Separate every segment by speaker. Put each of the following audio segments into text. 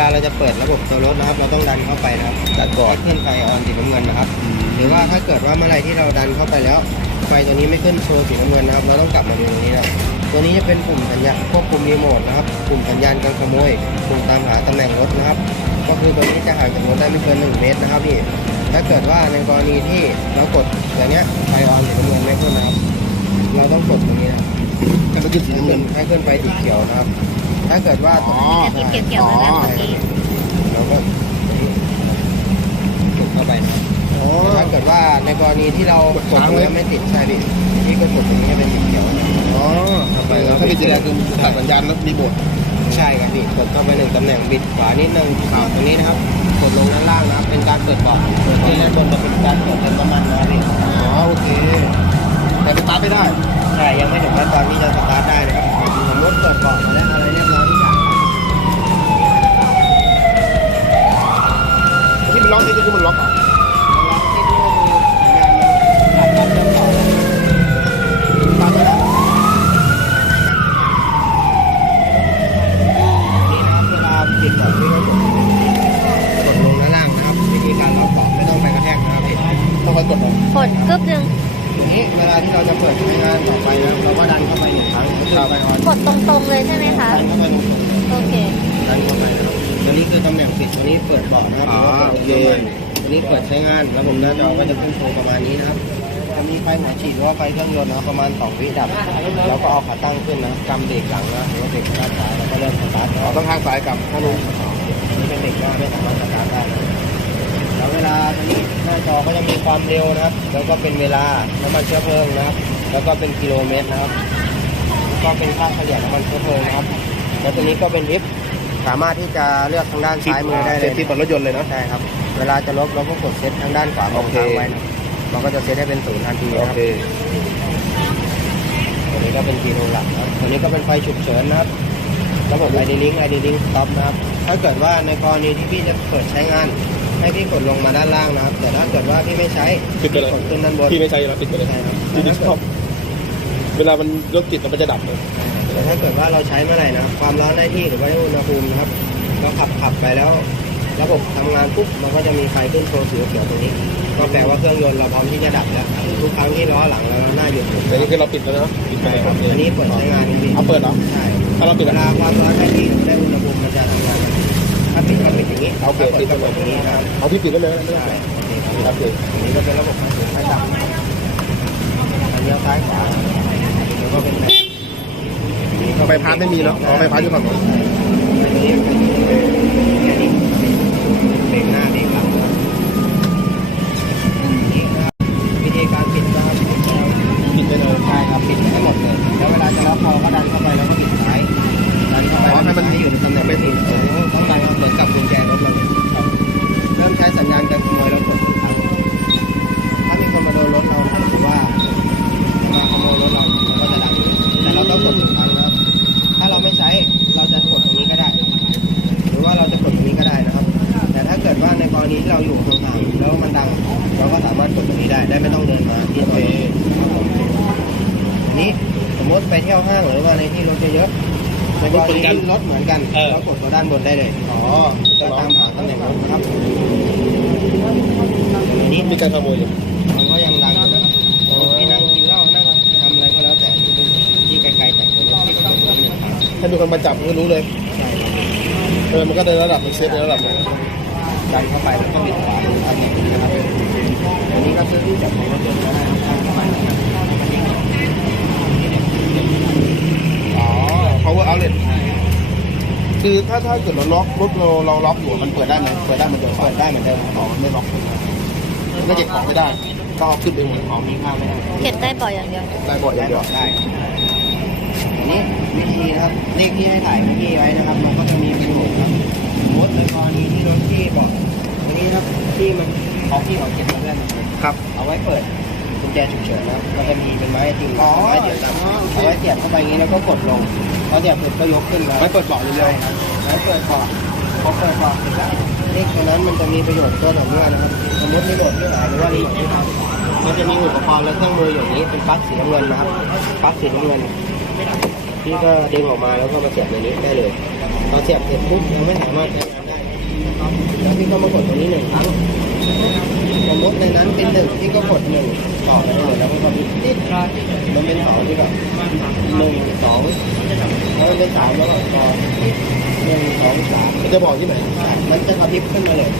Speaker 1: ลาเราจะเปิดระบบตัวรถนะครับ เราต้องดันเข้าไปนะครับ
Speaker 2: ดันก่อน
Speaker 1: ให้ขึ้นไฟออนสีน้ำเงินนะครับ หรือว่าถ้าเกิดว่าเมื่อไหรที่เราดันเข้าไปแล้ว ไฟตัวนี้ไม่ขึ้นโชว์สีน้ำเงินนะครับ เราต้องกลับมาดูตรงนี้นะตัวนี้จะเป็นปุ่มสัญญาณควบคุมรีโมทนะครับ ปุ่มสัญญาณการขโมย ปุ่มตามหาตำแหน่งรถนะครับ ก็คือตัวนี้จะห่างจากรถได้ไม่เกิน1เมตรนะครับพี่ ถ้าเกิดว่าในกรณีที่เรากดตัวเนี้ยไฟออนสีน้ำเงินไม่ขึ้นนะครับ เราต้องกดตรงนี้นะครับ
Speaker 2: ให้ มันหยุดสี
Speaker 1: ให้
Speaker 2: น้ำเงิ
Speaker 1: ขึ้
Speaker 2: น
Speaker 1: นให้ขึ้นไฟสีเขียวนะครับ ถ้าเกิดว่า
Speaker 2: อ๋อ
Speaker 3: ที่เกี่ยวๆกับแบบนี้
Speaker 1: เราก็กดเข้าไปนะครับ
Speaker 2: อ๋อ
Speaker 1: ถ้าเกิดว่าในกรณีที่เรากด
Speaker 2: ค้าง
Speaker 1: ตรง
Speaker 2: ไว้
Speaker 1: นี้ไม่ติดใช่ดิพี่ก็กดตรงนี้ให้เป็นสีเขียวนะ
Speaker 2: อ๋อทำไปแล้วถ้าเป็นสีแดงคือตัดสัญญาณแล้วมีบท
Speaker 1: ใช่ครับพี่กดเข้าไปหนึ่งตำแหน่งบิดขวานิดนึงตรงนี้นะครับกดลงด้านล่างนะครับเป็นการเปิดเบาะเปิดที่ด้านบนจะเป็นการเปิดเติมน้ำมันนะครับพี่
Speaker 2: อ๋อโอเค แต่สตาร์ทไม่ได้
Speaker 1: ใช่ยังไม่ถึงขั้นตอนที่จะสตาร์ทได้นะครับผมรถเปิดก่อนมาแล้วอะไรเรียบร้อยทุกอย่าง
Speaker 2: ที่มันล็อกนี่คือมันล็อกเหรอ
Speaker 1: ทีนี้เวลาที่เราจะเปิดใช้งานต่อไปนะเราก็ดันเข้าไปหนึ่งครั้งก็คือไฟออน
Speaker 3: กดตรงๆเลยใช่ไหมคะ
Speaker 1: ดันเข้าไปตรง
Speaker 3: โอเค
Speaker 1: ๆดันเข้าไปนะครับตัวนี้คือตำแหน่งปิดตัวนี้เปิดเบาะนะครับ
Speaker 2: อ่าโอเค
Speaker 1: ตัวนี้เปิดใช้งานระบบหน้าจอก็จะขึ้นโชว์ประมาณนี้นะครับจะมีไฟหัวฉีดหรือว่าไฟเครื่องยนต์นะครับประมาณ2วิดับแล้วก็เอาขาตั้งขึ้นนะครับกำเบรกหลังนะหรือว่าเบรกด้านซ้ายแล้วก็เริ่มสตาร์ท
Speaker 2: อ๋อต้องทางซ้ายกับ
Speaker 1: ถ้าลงนี่เป็นเบรกหน้าไม่สามารถสตาร์ทได้ แล้วเวลาตอนนี้หน้าจอก็จะมี ความเร็วนะครับ แล้วก็เป็นเวลาน้ำมันเชื้อเพลิงนะครับ แล้วก็เป็นกิโลเมตรนะครับ ก็เป็นค่าเฉลี่ยน้ำมันเชื้อเพลิงนะครับ แล้วตัวนี้ก็เป็นลิฟต์สามารถที่จะเลือกทางด้านซ้ายมือได้
Speaker 2: เซ
Speaker 1: เล
Speaker 2: ฟ
Speaker 1: ย
Speaker 2: ตี้บนรถยนต์เลยเนาะ
Speaker 1: ใช่ครับ เวลาจะลบเราก็กดเซตทางด้านขวาของ
Speaker 2: โอเค
Speaker 1: ทางไว้นะมันก็จะเซตให้เป็นศูนย์ทันที
Speaker 2: โอ
Speaker 1: นะครับ
Speaker 2: เค
Speaker 1: ตัวนี้ก็เป็นกีโลหลักนะครับตัวนี้ก็เป็นไฟฉุกเฉินนะครับ ระบบไอดีลิงไอดีลิงสต็อปนะครับ ถ้าเกิดว่าในกรณีที่พี่จะเปิดใช้งาน ให้พี่กดลงมาด้านล่างนะครับ แต่ถ้าเกิดว่าพี่ไม่ใช้
Speaker 2: ปิดไปเลย
Speaker 1: กดขึ้นด้านบน
Speaker 2: พี่ไม่ใช่แล้วปิดไปเลย
Speaker 1: ใช่ครับ
Speaker 2: พี่
Speaker 1: แต่
Speaker 2: ไม่
Speaker 1: ถ้า
Speaker 2: ช
Speaker 1: เกิ
Speaker 2: อบ
Speaker 1: ด
Speaker 2: เวลามันรถติดมันจะดับเลย
Speaker 1: แต่ถ้าเกิดว่าเราใช้เมื่อไหร่นะครับความร้อนได้ที่หรือว่าได้อุณหภูมินะครับเราขับขับไปแล้ว ระบบทำงานปุ๊บมันก็จะมีไฟขึ้นโชว์สีเขียวตรงนี้ ก็แปลว่าเครื่องยนต์เราพร้อมที่จะดับแล้วทุกครั้งที่ล้อหลังเราหน้าหยุด
Speaker 2: แต่นี่คือเราปิดแล้วเนาะปิดไป
Speaker 1: ใช่ค
Speaker 2: โอ
Speaker 1: รับ
Speaker 2: เค
Speaker 1: อันนี้เปิดใช้งานจริงๆ
Speaker 2: เอาเปิดเหรอ
Speaker 1: ใช่
Speaker 2: ถ้าเราปิด
Speaker 1: เว
Speaker 2: อะ
Speaker 1: ลาความร้อนได้ที่ได้อุณหภูมิมันจะทำงานถ้าปิดก็ปิด อย่างนี้
Speaker 2: โอเค
Speaker 1: ถ้าเปิดก็เปิดอย่างนี้ครับ
Speaker 2: เอาพี่ติดได้เลยไม่
Speaker 1: ใช่
Speaker 2: ได้
Speaker 1: โอเคครับ
Speaker 2: โอเค
Speaker 1: อันนี้ก็เป็นระบบการไฟดับอันนี้ซ้ายขวาแล้วก็เป็น
Speaker 2: ไปพาร์ทไม่มีแล้วอ๋อไปพาร์ทอยู่ฝั่งนู้น
Speaker 1: อันนี้เบรก
Speaker 2: หน้า
Speaker 1: เบรกหลังนี่ มมติไปเที่ยวห้างหรือว่าในที่รถเยอะๆในกรณีที่รถเหมือนกันเรากดตัวด้านบนได้เลย
Speaker 2: อ๋อ
Speaker 1: ก็ตามหาตำแหน่งรถนะครับอันนี้
Speaker 2: มีการขโมยเลย
Speaker 1: มันก็ยังดังอยู่นะครับที่นั่งกินเหล้านั่งทำอะไรก็แล้วแต่ที่ไกลๆแต่ตัวรถที่กดตรงนี้นะครับ
Speaker 2: ถ้าดูคนมาจับมันก็รู้เลย
Speaker 1: ใช่ครับ
Speaker 2: เออมันก็ในระดับมันเซฟในระดับหนึ่ง
Speaker 1: ดันเข้าไปแล้วก็บิดขวาดูตำแหน่งนี้นะครับอันนี้ก็ซื้อที่จากของรถยนต์ก็ได้นะครับเข้าไปนะครับ
Speaker 2: อ๋อ power outlet คือถ้าถ้าเกิดเราล็อกรถเราเราล็อกอยู่มันเปิดได้ไหมเปิดได้เหมือนเดิม
Speaker 1: เปิดได้เหมือนเดิม
Speaker 2: อ๋อไม่ล็อกไม่เก็บของไม่ได้ต้องเอาขึ้นไปหมด
Speaker 1: ของมีค่าไม่ได้
Speaker 3: เก็บได้บ่อยอย่างเดียว
Speaker 2: ได้บ่อยอย่างเดียว
Speaker 1: ได้อันนี้วิธีนะครับเลขที่ให้ถ่ายที่ไว้นะครับ มันก็จะมีประโยชน์ครับสมมติในกรณีที่รถที่บอกอันนี้นะครับที่มันของที่เราเก็บมาด้วยนะครับ
Speaker 2: ครับ
Speaker 1: เอาไว้เปิดกุญแจฉุกเฉินนะครับมันจะมีเป็นไม้จิ้มไม้เดียวกันเอาไว้เสียบเข้าไปอย่างนี้แล้วก็กดลง พอเสียบเสร็จก็ยกขึ้นมา
Speaker 2: ไม่เปิดเบาะเลย
Speaker 1: ใช่ครับแล้วเปิดก่อนพอเปิดก่อนเสร็จแล้วเลขตัวนั้นมันจะมีประโยชน์ตัวต่อเนื่องนะครับสมมติรีโหลดที่ไหนหรือว่ารีโหลดที่ทำมันจะมีอุปกรณ์และเครื่องมืออย่างนี้เป็นปลั๊กสีน้ำเงินนะครับปลั๊กสีน้ำเงินพี่ก็ดึงออกมาแล้วก็มาเสียบในนี้ได้เลยพอเสียบเสร็จปุ๊บยังไม่สามารถใช้งานได้แล้วพี่ก็มากดตรงนี้หนึ่งครั้งสมม ติในนั้นเป็นหนึ่งพี่ก็กดหนึ่งต่อไปเลยแล้วก็กดนิดมันเป็นสองที่แบบหนึ่งสองแล้วมันเป็นสามแล้วก็พอหนึ่งสองสาม
Speaker 2: มันจะบอกที่ไหน
Speaker 1: มันจะกระพริบขึ้นมาเลย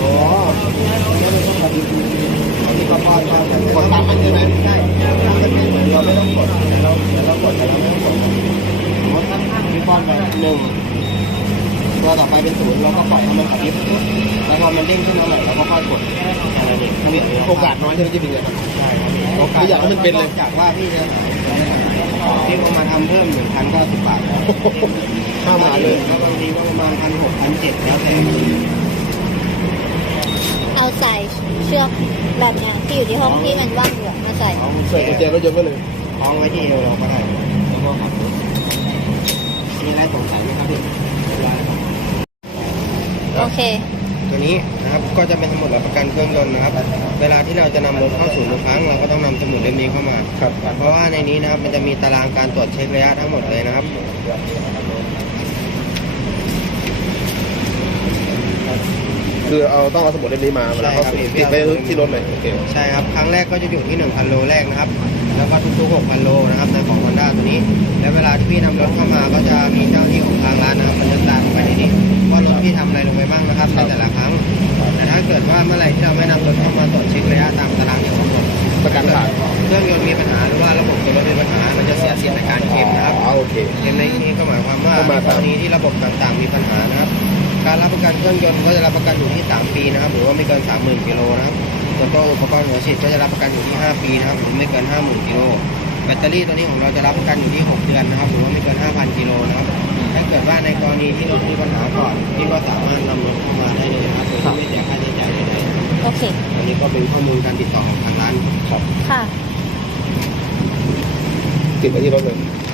Speaker 1: อ๋อไม่ต้องกระพริบอันนี้ก็พอดตามกัน
Speaker 2: กดตามมันใช่ไหม
Speaker 1: ใช่มันไม่เหมือนเราไม่ต้องกดแต่เราแต่เรากดแต่เราไม่ต้องกดสมมติถ้าพี่ป้อนไปหนึ่ง ตัวต่อไปเป็นศูนย์เราก็ปล่อยให้มันกระพริบแล้วพอมันเด้งขึ้นมาใหม่เราก็ค่อยกดอะไรเด็กถ้าเด็ก
Speaker 2: โอกาสน้อยใช่ไหมที่เป็นอย่างนั้น
Speaker 1: ใช่ครับ
Speaker 2: ไม่อยากให้มันเป็นเลย
Speaker 1: จากว่าพี่จะพี่เอามาทำเพิ่มหนึ่งพันก็สิบบาท
Speaker 2: ข้ามมาเลย
Speaker 1: บางทีก็ประมาณพันหกพันเจ็ดแล้วแต่
Speaker 3: เอาใส่เชือกแบบเนี้ยที่อยู่ที่ห้องที่มันว่างอยู่อะมาใส่
Speaker 1: เอา
Speaker 2: ใส่กุญแจรถยนต์ไว้เลย
Speaker 1: คล้องไว้ที่เอวเราก็ได้แล้วก็ขับรถมีอะไรสงสัยไหมครับพี่
Speaker 3: โอ เค
Speaker 1: ตัวนี้นะครับก็จะเป็นสมุดรับประกันเครื่องยนต์นะครับ เวลาที่เราจะนำรถเข้าศูนย์ทุกครั้งเราก็ต้องนำสมุดเล่มนี้เข้ามา
Speaker 2: ครับ
Speaker 1: เพราะว่าในนี้นะครับมันจะมีตารางการตรวจเช็คระยะทั้งหมดเลยนะครับ
Speaker 2: คือเอาต้องเอาสมุดเล่มนี้มาเวลาเขา
Speaker 1: ใช่ครับ
Speaker 2: ติดไปที่รถเลยโอเค
Speaker 1: ใช่ครับครั้งแรกก็จะอยู่ที่ 1,000 โลแรกนะครับ แล้วก็ทุกๆ6,000 โลนะครับในของ Honda ตัวนี้ และเวลาที่พี่นำรถเข้ามาก็จะมีเจ้าหน้าที่ของทางร้านนะครับบันทึกการลงไปในนี้ ว่ารถพี่ทำอะไรลงไปบ้างนะครับในแต่ละครั้ง แต่ถ้าเกิดว่าเมื่อไหร่ที่เราไม่นำรถเข้ามาตรวจเช็คระยะตามตารางที่กำหนด
Speaker 2: ประกันขาด
Speaker 1: เครื่องยนต์มีปัญหาหรือว่าระบบตัวรถมีปัญหามันจะเสียสิทธิ์ในการเคลมนะครับ
Speaker 2: อ๋อโอเค
Speaker 1: เคลมในที่นี้ก็หมายความว่า
Speaker 2: เข้ามา
Speaker 1: ในกรณีที่ระบบต่างๆมีปัญหานะครับ การรับประกันเครื่องยนต์ก็จะรับประกันอยู่ที่ 3 ปีนะครับหรือว่าไม่เกิน 30,000กิโลนะครับแล้วก็อุปกรณ์หัวฉีดก็จะรับประกันอยู่ที่ 5 ปีนะครับหรือไม่เกิน 50,000กิโลแบตเตอรี่ตัวนี้ของเราจะรับประกันอยู่ที่ 6 เดือนนะครับหรือว่าไม่เกิน 5,000กิโลนะครับ ถ้าเกิดว่าในกรณีที่รถมีปัญหาก่อนพี่ก็สามารถนำรถเข้ามาได้เลยนะครับโดยที่ไม่เสียค่าใช้จ่ายใด
Speaker 3: โอเค
Speaker 1: ๆอันนี้ก็เป็นข้อมูลการติดต่อของทางร้าน
Speaker 2: ครับ
Speaker 3: ค่ะ
Speaker 2: ติดไปที่รถเลย
Speaker 1: ค